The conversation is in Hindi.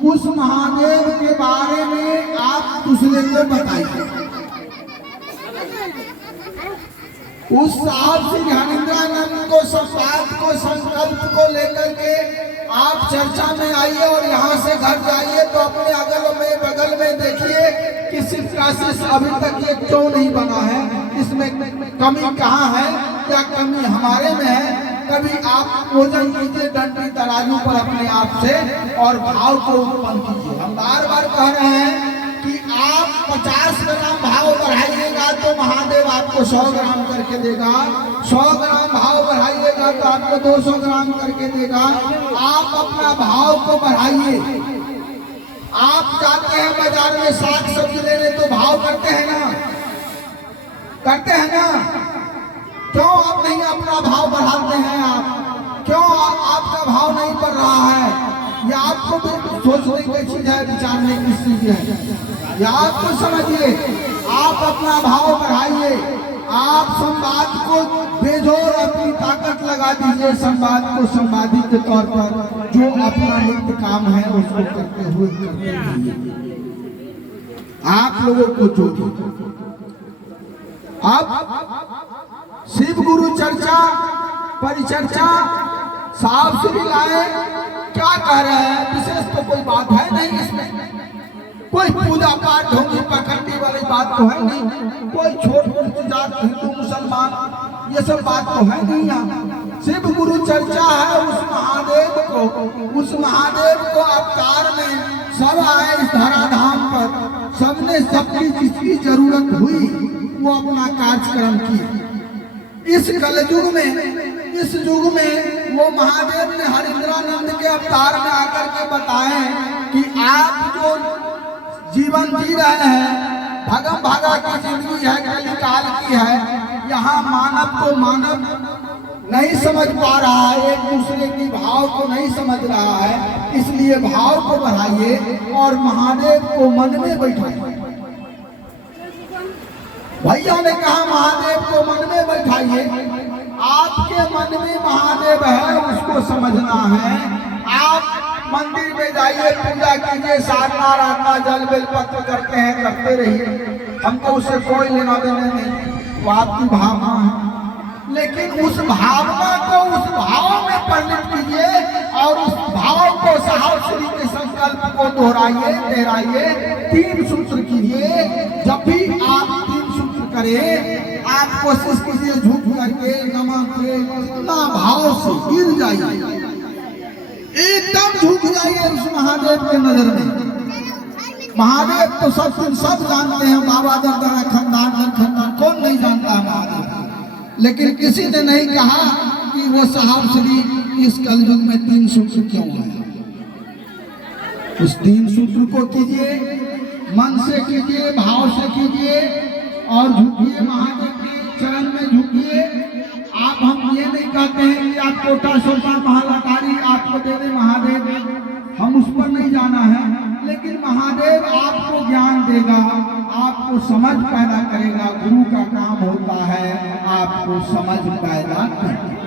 उस महादेव के बारे में आप दूसरे को बताइए। उस साहब श्री ज्ञानेंद्रानंद को संवाद को संकल्प को लेकर के आप चर्चा में आइए और यहाँ से घर जाइए तो अपने अगल में बगल में देखिए कि सिर्फ काशिश अभी तक ये क्यों नहीं बना है, इसमें कमी कहाँ है, क्या कमी हमारे में है। कभी आप ओजन कीजिए डंडी तराजू पर अपने आप से और भाव को उत्पन्न कीजिए। हम बार बार कह रहे हैं कि आप 50 ग्राम भाव बढ़ाइएगा तो महादेव आपको 100 ग्राम करके देगा, 100 ग्राम भाव बढ़ाइएगा तो आपको 200 ग्राम करके देगा। आप अपना भाव को बढ़ाइए। आप जाते हैं बाजार में साग सब्जी लेने तो भाव करते हैं ना, करते हैं ना। क्यों आप नहीं अपना भाव बढ़ाते हैं? आप क्यों आपका भाव नहीं बढ़ रहा है? ये आपको सोचने की चीज है, विचारने की चीज है। या आपको समझिए, आप अपना भाव बढ़ाइए। आप संवाद को बेजोर अपनी ताकत लगा दीजिए, संवाद को संवादी के तौर पर जो अपना नित्य काम है उसको करते हुए करते रहिए। आप लोगों को जो अब शिव गुरु चर्चा परिचर्चा साहब श्री लाए क्या कह रहे हैं? विशेष तो कोई बात है नहीं इसमें, कोई पूजा पाठ ढोंगी पखंडी वाली बात तो है नहीं, कोई छोट मोटी जात हिंदू मुसलमान ये सब बात तो है नहीं। यहाँ शिव गुरु चर्चा है उस महादेव को अवतार में सब आए इस धराधाम पर, सबने सबकी जिसकी जरूरत हुई वो अपना कार्यक्रम की। इस कलयुग में इस युग में वो महादेव ने हरिंद्रानंद के अवतार में आकर के बताए कि आप जो जीवन जी रहे हैं भगम भागा की जिंदगी है, कलिकाल की है। यहाँ मानव को मानव नहीं समझ पा रहा है, एक दूसरे की भाव को नहीं समझ रहा है, इसलिए भाव को बढ़ाइए और महादेव को मन में बैठाइए। भैया ने कहा महादेव को मन में बैठाइए। आपके मन में महादेव है उसको समझना है। आप मंदिर में जाइए, पूजा कीजिए, साधना राधना जल बेल पत्र करते हैं, करते रहिए, हमको उससे कोई लेना देना नहीं, वो आपकी भावना है। लेकिन उस भावना को उस भाव में परिणत कीजिए और उस भाव को साहब श्री के संकल्प को दोहराइए, दोहराइए, 3 सूत्र कीजिए। जब भी आप 3 सूत्र करें आप कोशिश कीजिए झूठ करके नमक ना भाव से गिर जाइए, एकदम झूठ जाइए उस महादेव के नजर में। महादेव तो सब जानते हैं, बाबा दरदरा खानदान कौन नहीं जानता है महादेव। लेकिन किसी ने नहीं कहा कि वो साहब श्री इस कलयुग में 3 सूत्र क्यों है। उस 3 सूत्र को कीजिए, मन से कीजिए, भाव से कीजिए और झुकिए, महादेव के चरण में झुकिए। आप हम ये नहीं कहते हैं कि आप कोटा सोटा महालकारी आपको दे दे महादेव, हम उस पर नहीं जाना है। लेकिन महादेव आपको ज्ञान देगा, आपको समझ पैदा करेगा। गुरु का काम होता है आपको समझ पैदा करना।